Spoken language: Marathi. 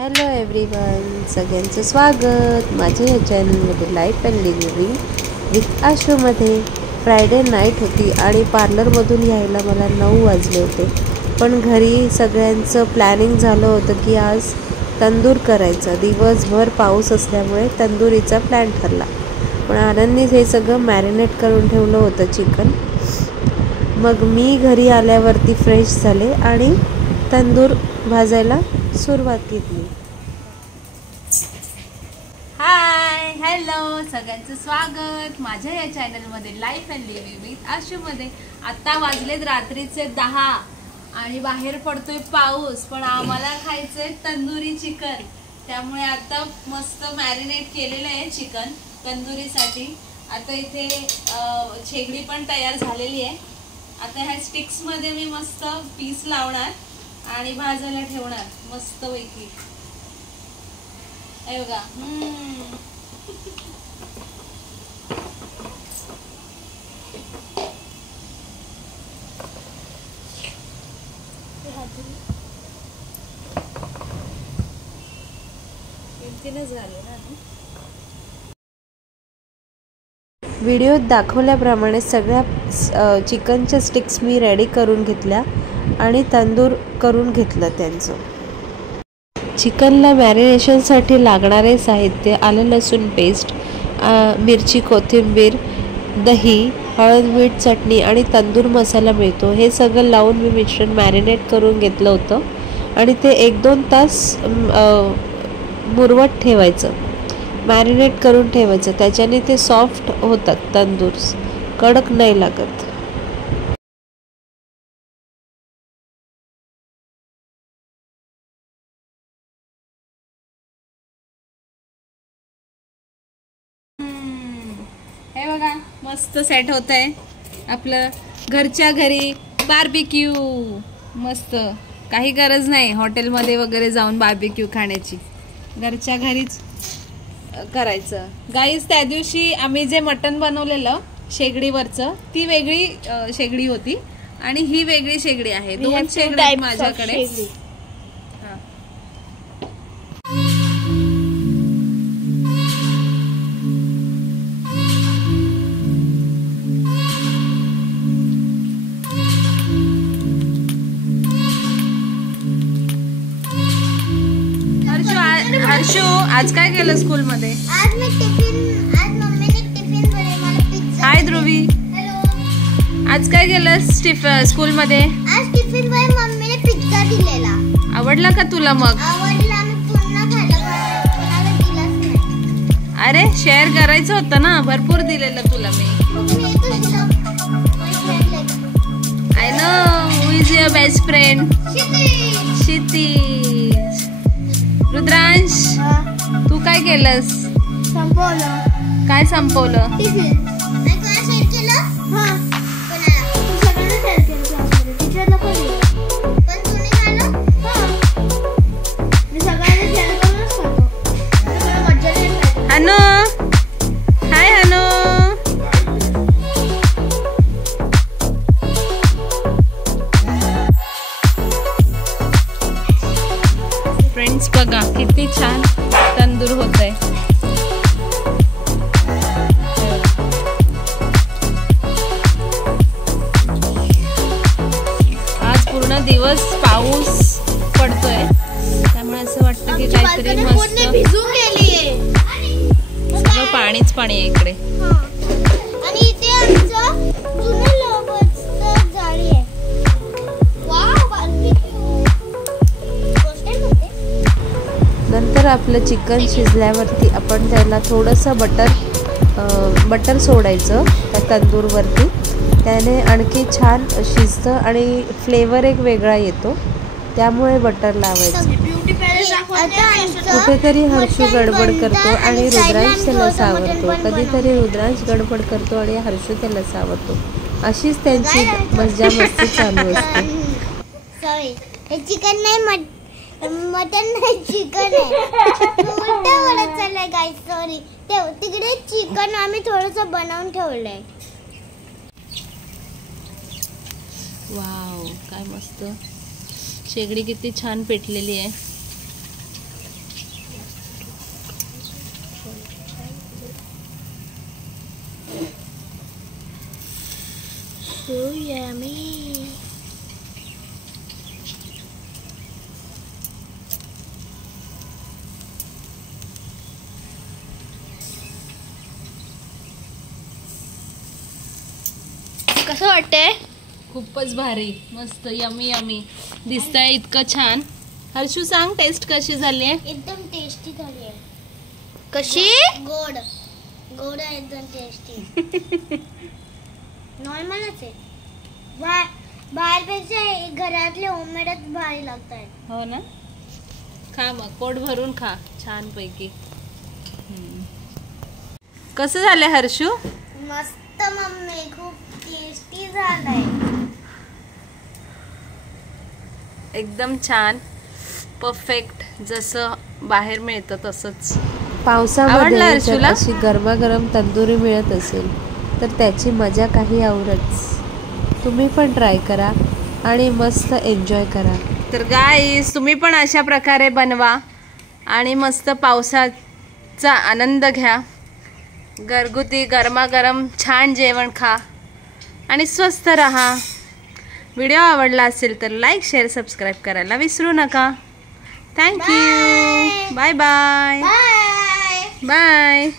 हॅलो एव्हरीवन, सगळ्यांचं स्वागत माझ्या या चॅनलमध्ये लाईफ अँड लिव्हिंग विथ आशूमध्ये. फ्रायडे नाईट होती आणि पार्लरमधून यायला मला 9 वाजले होते. पण घरी सगळ्यांचं प्लॅनिंग झालं होतं की आज तंदूर करायचं. दिवसभर पाऊस असल्यामुळे तंदुरीचा प्लॅन ठरला. पण आनंदीच हे सगळं मॅरिनेट करून ठेवलं होतं चिकन. मग मी घरी आल्यावरती फ्रेश झाले आणि तंदूर भाजायला सुरुवात केली. हाय हॅलो, सगळ्यांचं स्वागत माझ्या या चॅनलमध्ये लाईफ अँड लिव्हिंग विथ आशूमध्ये. आता वाजलेत रात्रीचे 10 आणि बाहेर पडतोय पाऊस, पण आम्हाला खायचंय तंदुरी चिकन. त्यामुळे आता मस्त मॅरिनेट केलेलं आहे चिकन तंदुरीसाठी. आता इथे शेगडी पण तयार झालेली आहे. आता ह्या स्टिक्समध्ये मी मस्त पीस लावणार आणि भाजायला ठेवणार मस्त पैकी. हे बघा, व्हिडिओत दाखवल्याप्रमाणे सगळ्या चिकनच्या स्टिक्स मी रेडी करून घेतल्या आणि तंदूर करून घेतलं त्यांचं. चिकनला मॅरिनेशनसाठी लागणारे साहित्य: आलं लसूण पेस्ट, मिरची, कोथिंबीर, दही, हळद, मीठ, चटणी आणि तंदूर मसाला मिळतो. हे सगळं लावून मी मिश्रण मॅरिनेट करून घेतलं होतं आणि ते 1-2 तास मुरवत ठेवायचं, मॅरिनेट करून ठेवायचं. त्याच्याने ते सॉफ्ट होतात, तंदूर कडक नाही लागत. हे बघा मस्त सेट होत आहे आपलं घरच्या घरी बार्बिक्यू. मस्त, काही गरज नाही हॉटेलमध्ये वगैरे जाऊन बार्बिक्यू खाण्याची, घरच्या घरीच करायचं. गाईज, त्या दिवशी आम्ही जे मटण बनवलेलं शेगडीवरचं, ती वेगळी शेगडी होती आणि ही वेगळी शेगडी आहे. 2 शेगडी आहेत माझ्याकडे. हर्षू, आज काय केलं स्कूल मध्ये? आज मम्मीने टिफिन बनवला मला पिझ्झा. हाय ध्रुवी. हॅलो. आज काय केलं स्कूल मध्ये? आज टिफिन मध्ये मम्मीने पिझ्झा दिलेला. आवडला का तुला? मग आवडला, मी पुन्हा खाल्ला, कोणाला दिलाच नाही. अरे शेअर करायचं होतं ना, भरपूर दिलेलं तुला मी. I know, who is your best friend? Kshitij. Rudransh, तू काय केलंस? संपवलं. काय संपवलं? टिफिन. मी कोणा शेअर केलं? हां. कोणाला? तू सगळ्यांना शेअर केलं क्लासमध्ये. टीचरला पण दिलं. पण तुम्ही खाल्लं? हां. मी सगळ्यांना शेअर करूनच खातो. मला मज्जा नाही येत. हॅलो. Hi hello. फ्रेंड्स, बघा किती छान तंदूर होत आहे. आज पूर्ण दिवस पाऊस पडतोय, त्यामुळे असं वाटतं की काहीतरी मस्त भिजून गेलीये. सगळं पाणीच पाणी आहे इकडे. आणि इथे आमचं जुनं लोगोचं गाडी आहे. Wow, barbecue. नंतर आपलं चिकन शिजल्यावरती आपण त्याला थोडंसं बटर सोडायचं त्या तंदूरवरती. त्याने आणखी छान शिजतं आणि फ्लेवर एक वेगळा येतो, त्यामुळे बटर लावायचं. कुठेतरी हर्षू गडबड करतो आणि रुद्रांश त्याला सावरतो. कधीतरी रुद्रांश गडबड करतो आणि हर्षू त्याला सावरतो. अशीच त्यांची मजा मस्ती चालू असते. सॉरी, हे चिकन नाही, मटन नाही, चिकन आहे. उलटा वळत चाललंय गाईस, सॉरी. तिकडे चिकन आम्ही थोडंसं बनवून ठेवलंय. वाव, काय मस्त शेगडी किती छान पेटलेली आहे. So yummy. कसं वाटतंय? खूपच भारी, मस्त, यमी यमी दिसतंय, इतकं छान. हर्षू सांग टेस्ट कशी झाली आहे? एकदम टेस्टी झाली आहे. कशी? गोड गोड आहे, एकदम टेस्टी. नॉर्मलच आहे. बाहेरपेक्षा घरातले होममेडच भारी लागत आहेत. हो ना, खा मग, पोट भरून खा छान पैकी. कसं झालंय हर्षू? मस्त मम्मी, खूप टेस्टी झालंय. एकदम छान, परफेक्ट, जसं बाहेर मिळतं तसंच. आवडलं पावसामध्ये जर हर्षूला? अशी गरमागरम तंदुरी मिळत असेल तर त्याची मजा काही औरच. तुम्ही पण ट्राय करा आणि मस्त एन्जॉय करा. तर गाईस, तुम्ही पण अशा प्रकारे बनवा आणि मस्त पावसाचा आनंद घ्या. घरगुती गरमागरम छान जेवण खा आणि स्वस्त राहा. व्हिडिओ आवडला असेल तर लाईक, शेअर, सबस्क्राईब करायला विसरू नका. Thank you. Bye bye. Bye. Bye.